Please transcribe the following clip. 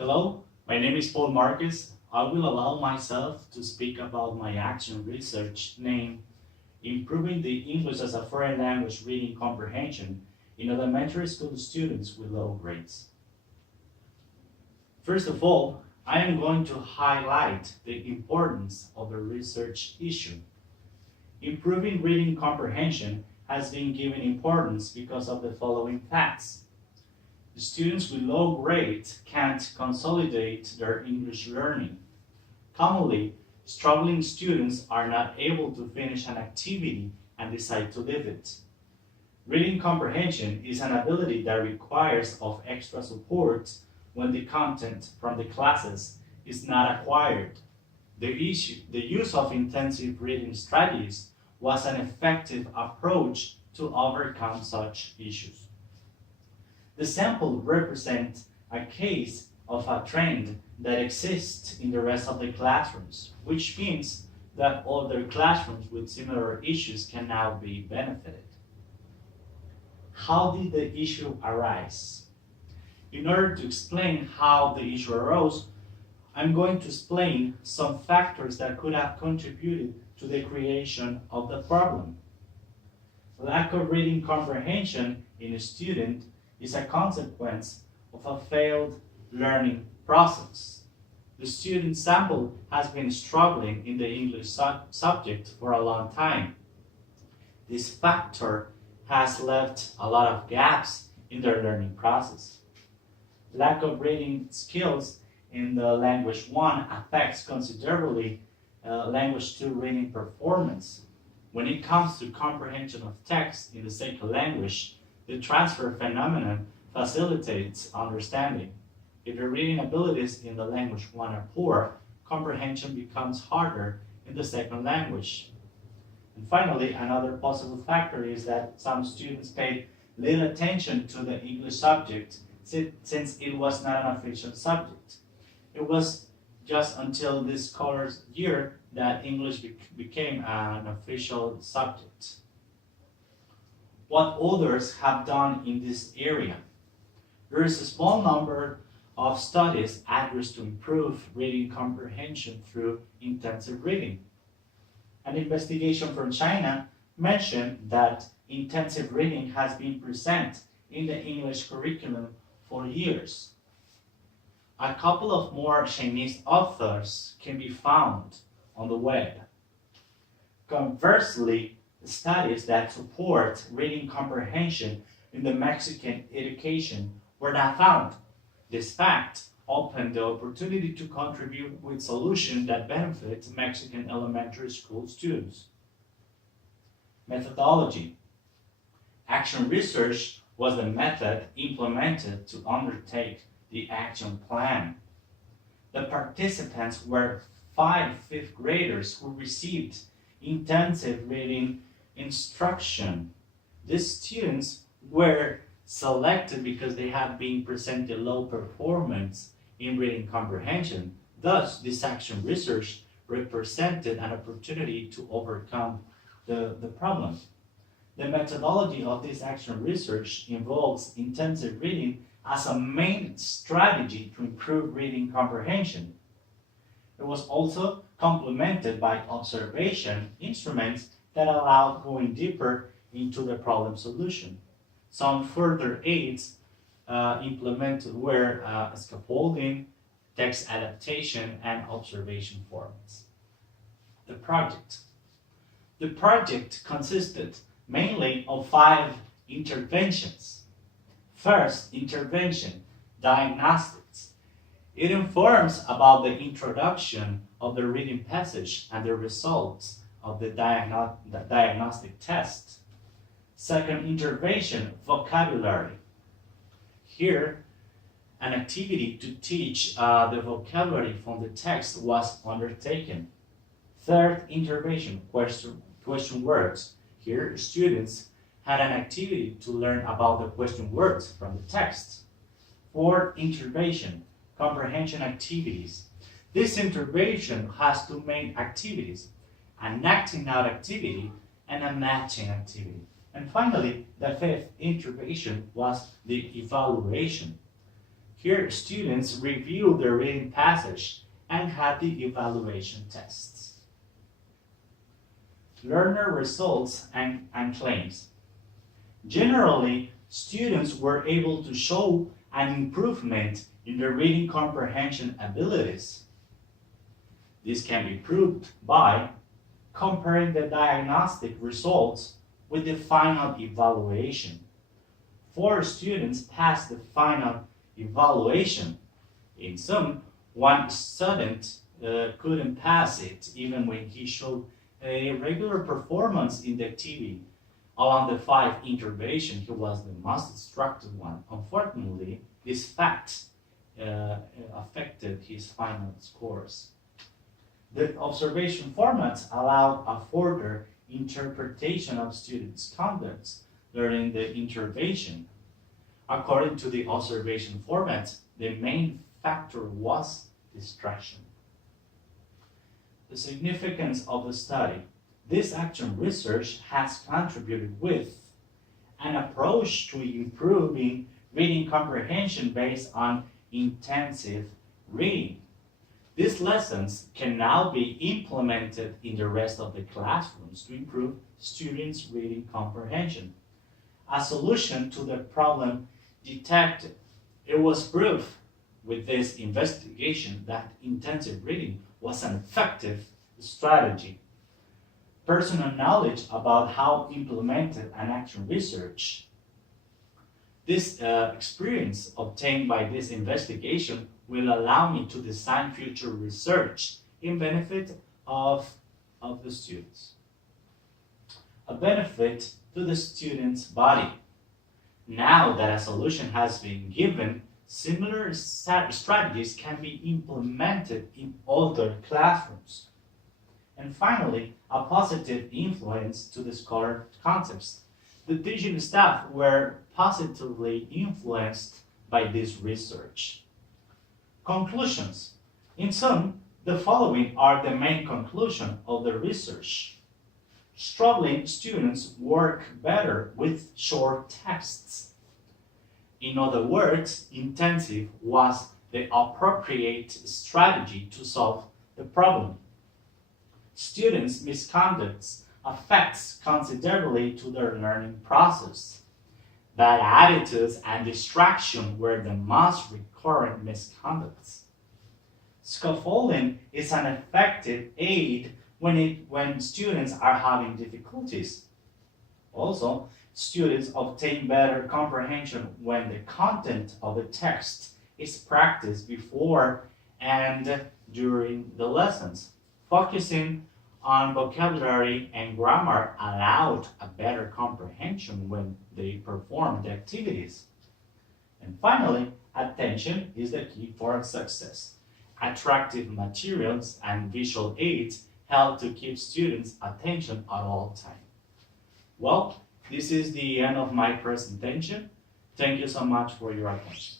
Hello, my name is Paul Marquez. I will allow myself to speak about my action research named Improving the English as a Foreign Language Reading Comprehension in Elementary School Students with Low Grades. First of all, I am going to highlight the importance of the research issue. Improving reading comprehension has been given importance because of the following facts. The students with low grades can't consolidate their English learning. Commonly, struggling students are not able to finish an activity and decide to leave it. Reading comprehension is an ability that requires of extra support when the content from the classes is not acquired. The use of intensive reading strategies was an effective approach to overcome such issues. The sample represents a case of a trend that exists in the rest of the classrooms, which means that other classrooms with similar issues can now be benefited. How did the issue arise? In order to explain how the issue arose, I'm going to explain some factors that could have contributed to the creation of the problem. Lack of reading comprehension in a student is a consequence of a failed learning process. The student sample has been struggling in the English subject for a long time. This factor has left a lot of gaps in their learning process. Lack of reading skills in the language 1 affects considerably language 2 reading performance. When it comes to comprehension of text in the second language, the transfer phenomenon facilitates understanding. If the reading abilities in the language 1 are poor, comprehension becomes harder in the second language. And finally, another possible factor is that some students paid little attention to the English subject since it was not an official subject. It was just until this course year that English became an official subject. What others have done in this area? There is a small number of studies addressed to improve reading comprehension through intensive reading. An investigation from China mentioned that intensive reading has been present in the English curriculum for years. A couple of more Chinese authors can be found on the web. Conversely, studies that support reading comprehension in the Mexican education were not found. This fact opened the opportunity to contribute with solutions that benefit Mexican elementary school students. Methodology. Action research was the method implemented to undertake the action plan. The participants were 5 fifth graders who received intensive reading instruction. These students were selected because they had been presented low performance in reading comprehension. Thus, this action research represented an opportunity to overcome the problem. The methodology of this action research involves intensive reading as a main strategy to improve reading comprehension. It was also complemented by observation instruments that allowed going deeper into the problem solution. Some further aids implemented were scaffolding, text adaptation, and observation formats. The project. The project consisted mainly of 5 interventions. First intervention, diagnostics. It informs about the introduction of the reading passage and the results of the diagnostic test. Second intervention, vocabulary. Here, an activity to teach the vocabulary from the text was undertaken. Third intervention, question words. Here, students had an activity to learn about the question words from the text. Fourth intervention, comprehension activities. This intervention has 2 main activities, an acting out activity and a matching activity. And finally, the 5th intervention was the evaluation. Here, students review the reading passage and had the evaluation tests. Learner results and claims. Generally, students were able to show an improvement in their reading comprehension abilities. This can be proved by comparing the diagnostic results with the final evaluation. 4 students passed the final evaluation. In some, one student couldn't pass it even when he showed a regular performance in the activity. Along the 5 interventions, he was the most instructive one. Unfortunately, this fact affected his final scores. The observation formats allowed a further interpretation of students' conduct during the intervention. According to the observation format, the main factor was distraction. The significance of the study. This action research has contributed with an approach to improving reading comprehension based on intensive reading. These lessons can now be implemented in the rest of the classrooms to improve students' reading comprehension. A solution to the problem detected. It was proof with this investigation that intensive reading was an effective strategy. Personal knowledge about how implemented an action research. This experience obtained by this investigation will allow me to design future research in benefit of the students. A benefit to the student's body. Now that a solution has been given, similar strategies can be implemented in other classrooms. And finally, a positive influence to the scholar concepts. The teaching staff were positively influenced by this research. Conclusions. In sum, the following are the main conclusions of the research. Struggling students work better with short texts. In other words, intensive was the appropriate strategy to solve the problem. Students' misconduct affects considerably to their learning process. Bad attitudes and distraction were the most recurrent misconducts. Scaffolding is an effective aid when students are having difficulties. Also, students obtain better comprehension when the content of the text is practiced before and during the lessons. Focusing on vocabulary and grammar allowed a better comprehension when they perform the activities. And finally, attention is the key for success. Attractive materials and visual aids help to keep students' attention at all times. Well, this is the end of my presentation. Thank you so much for your attention.